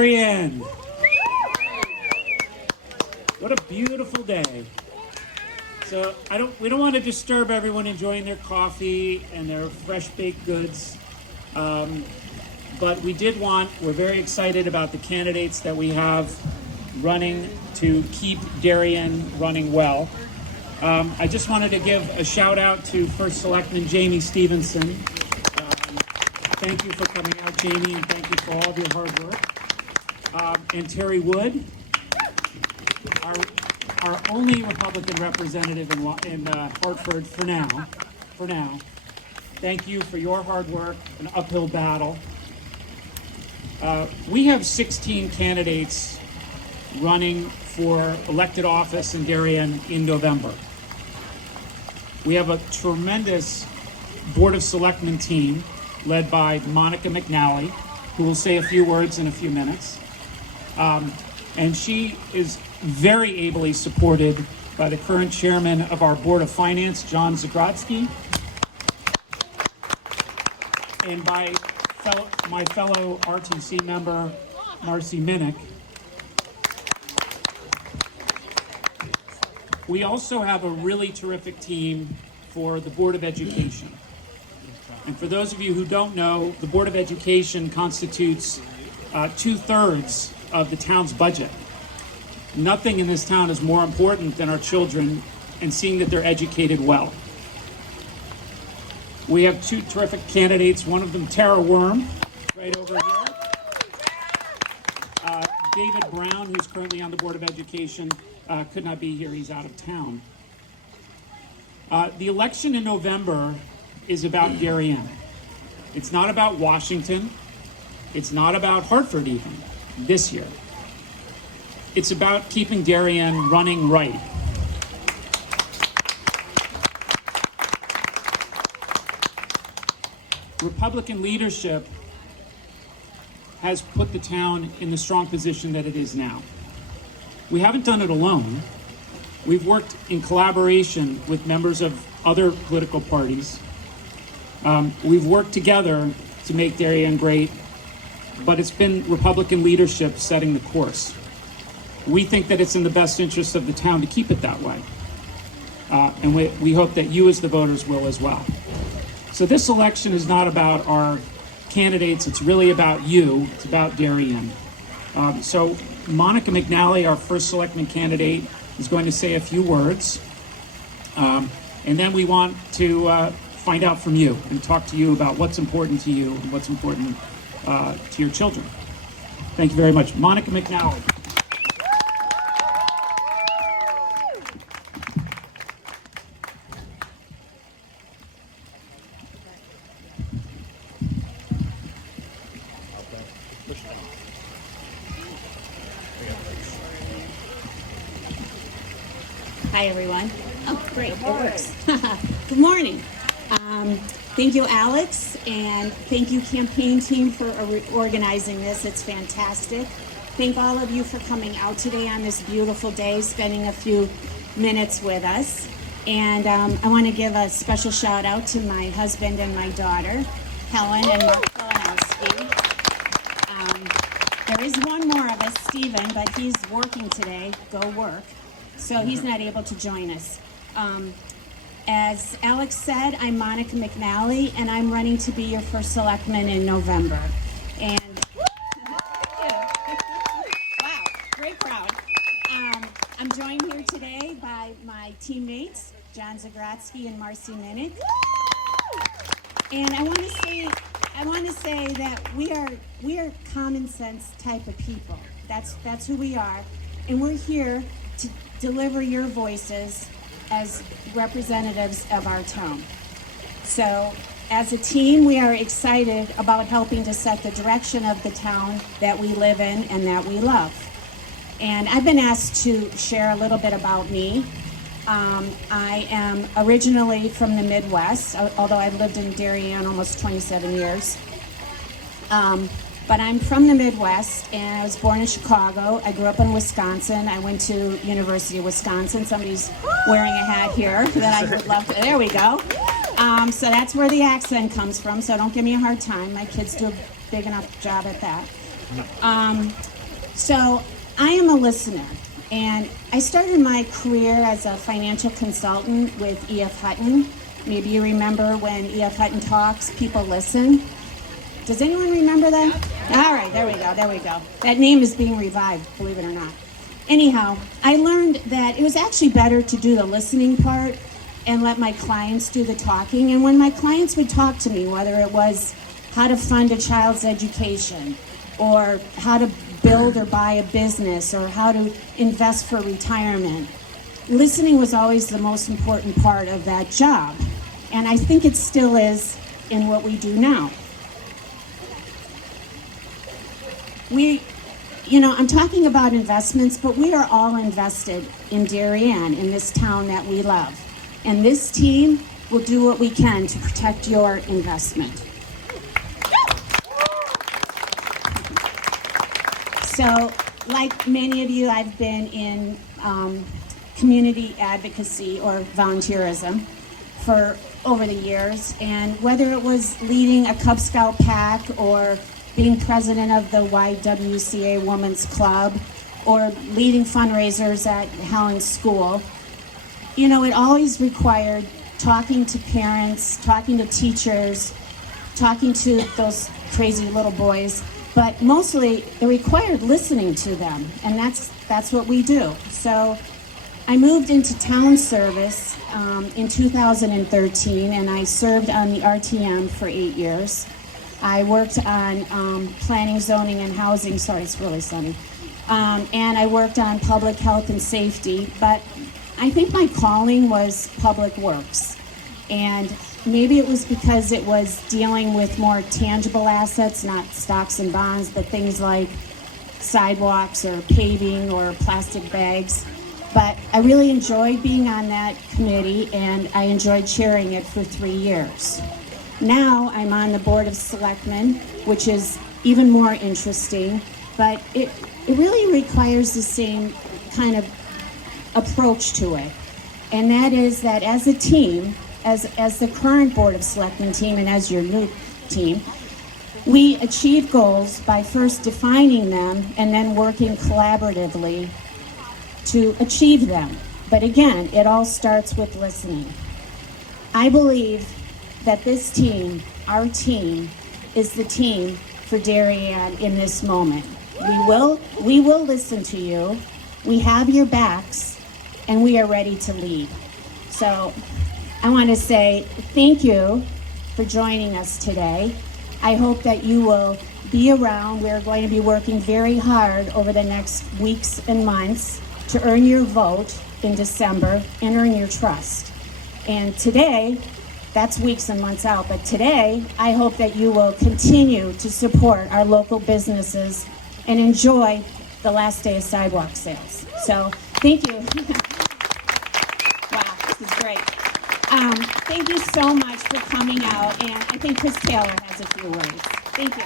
Darien. What a beautiful day. So we don't want to disturb everyone enjoying their coffee and their fresh baked goods. But we're very excited about the candidates that we have running to keep Darien running well. I just wanted to give a shout out to First Selectman Jamie Stevenson. Thank you for coming out, Jamie, and thank you for all of your hard work. And Terry Wood, our only Republican representative in Hartford for now. Thank you for your hard work, an uphill battle. We have 16 candidates running for elected office in Darien in November. We have a tremendous Board of Selectmen team led by Monica McNally, who will say a few words in a few minutes. And she is very ably supported by the current chairman of our Board of Finance, John Zagrodzky, and by my fellow RTC member, Marcy Minnick. We also have a really terrific team for the Board of Education. And for those of you who don't know, the Board of Education constitutes 2/3 of the town's budget. Nothing in this town is more important than our children and seeing that they're educated well. We have two terrific candidates, one of them Tara Worm, right over here. David Brown, who's currently on the Board of Education, could not be here, he's out of town. The election in November is about Darien. It's not about Washington. It's not about Hartford even, this year. It's about keeping Darien running right. Republican leadership has put the town in the strong position that it is now. We haven't done it alone. We've worked in collaboration with members of other political parties. We've worked together to make Darien great, but it's been Republican leadership setting the course. We think that it's in the best interest of the town to keep it that way. And we hope that you as the voters will as well. So this election is not about our candidates, it's really about you, it's about Darien. So Monica McNally, our first selectman candidate, is going to say a few words. And then we want to find out from you and talk to you about what's important to you and what's important to your children. Thank you very much. Monica McNally. Hi, everyone. Oh, great. It works. Good morning. Thank you, Alex, and thank you, campaign team, for organizing this. It's fantastic. Thank all of you for coming out today on this beautiful day, spending a few minutes with us. And I want to give a special shout out to my husband and my daughter, Helen and Mark Kolanowski. There is one more of us, Stephen, but he's working today. Go work. So he's not able to join us. As Alex said, I'm Monica McNally, and I'm running to be your first selectman in November. And wow, great crowd. I'm joined here today by my teammates, John Zagrodzky and Marcy Minnick. And I want to say that we are common sense type of people. That's who we are, and we're here to deliver your voices as representatives of our town. So as a team, we are excited about helping to set the direction of the town that we live in and that we love. And I've been asked to share a little bit about me. I am originally from the Midwest, although I've lived in Darien almost 27 years. But I'm from the Midwest, and I was born in Chicago. I grew up in Wisconsin. I went to University of Wisconsin. Somebody's wearing a hat here that I would love to. There we go. So that's where the accent comes from, so don't give me a hard time. My kids do a big enough job at that. So I am a listener, and I started my career as a financial consultant with E.F. Hutton. Maybe you remember when E.F. Hutton talks, people listen. Does anyone remember that? All right, there we go. That name is being revived, believe it or not. Anyhow, I learned that it was actually better to do the listening part and let my clients do the talking. And when my clients would talk to me, whether it was how to fund a child's education, or how to build or buy a business, or how to invest for retirement, listening was always the most important part of that job. And I think it still is in what we do now. I'm talking about investments, but we are all invested in Darien, in this town that we love. And this team will do what we can to protect your investment. So, like many of you, I've been in community advocacy or volunteerism for over the years. And whether it was leading a Cub Scout pack, or being president of the YWCA Women's Club, or leading fundraisers at Helen School, it always required talking to parents, talking to teachers, talking to those crazy little boys, but mostly it required listening to them, and that's what we do. So I moved into town service in 2013, and I served on the RTM for 8 years. I worked on planning, zoning, and housing. Sorry, it's really sunny. And I worked on public health and safety, but I think my calling was public works. And maybe it was because it was dealing with more tangible assets, not stocks and bonds, but things like sidewalks or paving or plastic bags. But I really enjoyed being on that committee, and I enjoyed chairing it for 3 years. Now I'm on the Board of Selectmen, which is even more interesting, but it really requires the same kind of approach to it. And that is that as a team, as the current Board of Selectmen team and as your new team, we achieve goals by first defining them and then working collaboratively to achieve them. But again, it all starts with listening. I believe that this team, our team, is the team for Darien in this moment. We will listen to you. We have your backs, and we are ready to lead. So I want to say thank you for joining us today. I hope that you will be around. We're going to be working very hard over the next weeks and months to earn your vote in December and earn your trust. And today, that's weeks and months out, but today, I hope that you will continue to support our local businesses and enjoy the last day of sidewalk sales. So, thank you. Wow, this is great. Thank you so much for coming out, and I think Chris Taylor has a few words. Thank you.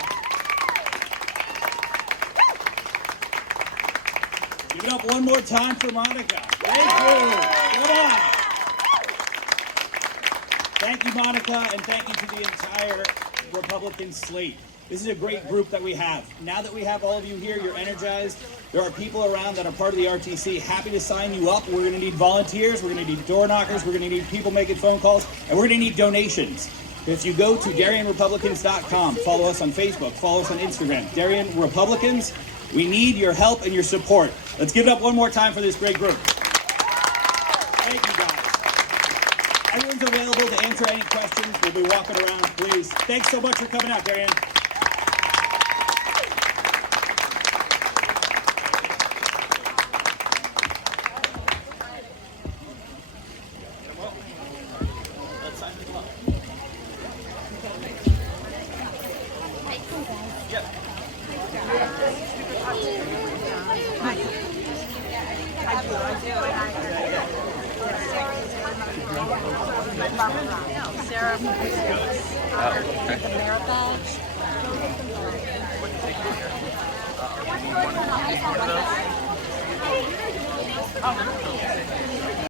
Give it up one more time for Monica. Thank you. Come on. Thank you, Monica, and thank you to the entire Republican slate. This is a great group that we have. Now that we have all of you here, you're energized. There are people around that are part of the RTC, happy to sign you up. We're going to need volunteers, we're going to need door knockers, we're going to need people making phone calls, and we're going to need donations. If you go to DarienRepublicans.com, follow us on Facebook, follow us on Instagram, Darien Republicans, we need your help and your support. Let's give it up one more time for this great group. Thank you, guys. Everyone's available to answer any questions. We'll be walking around, please. Thanks so much for coming out, Darien. Sarah, the merit badge.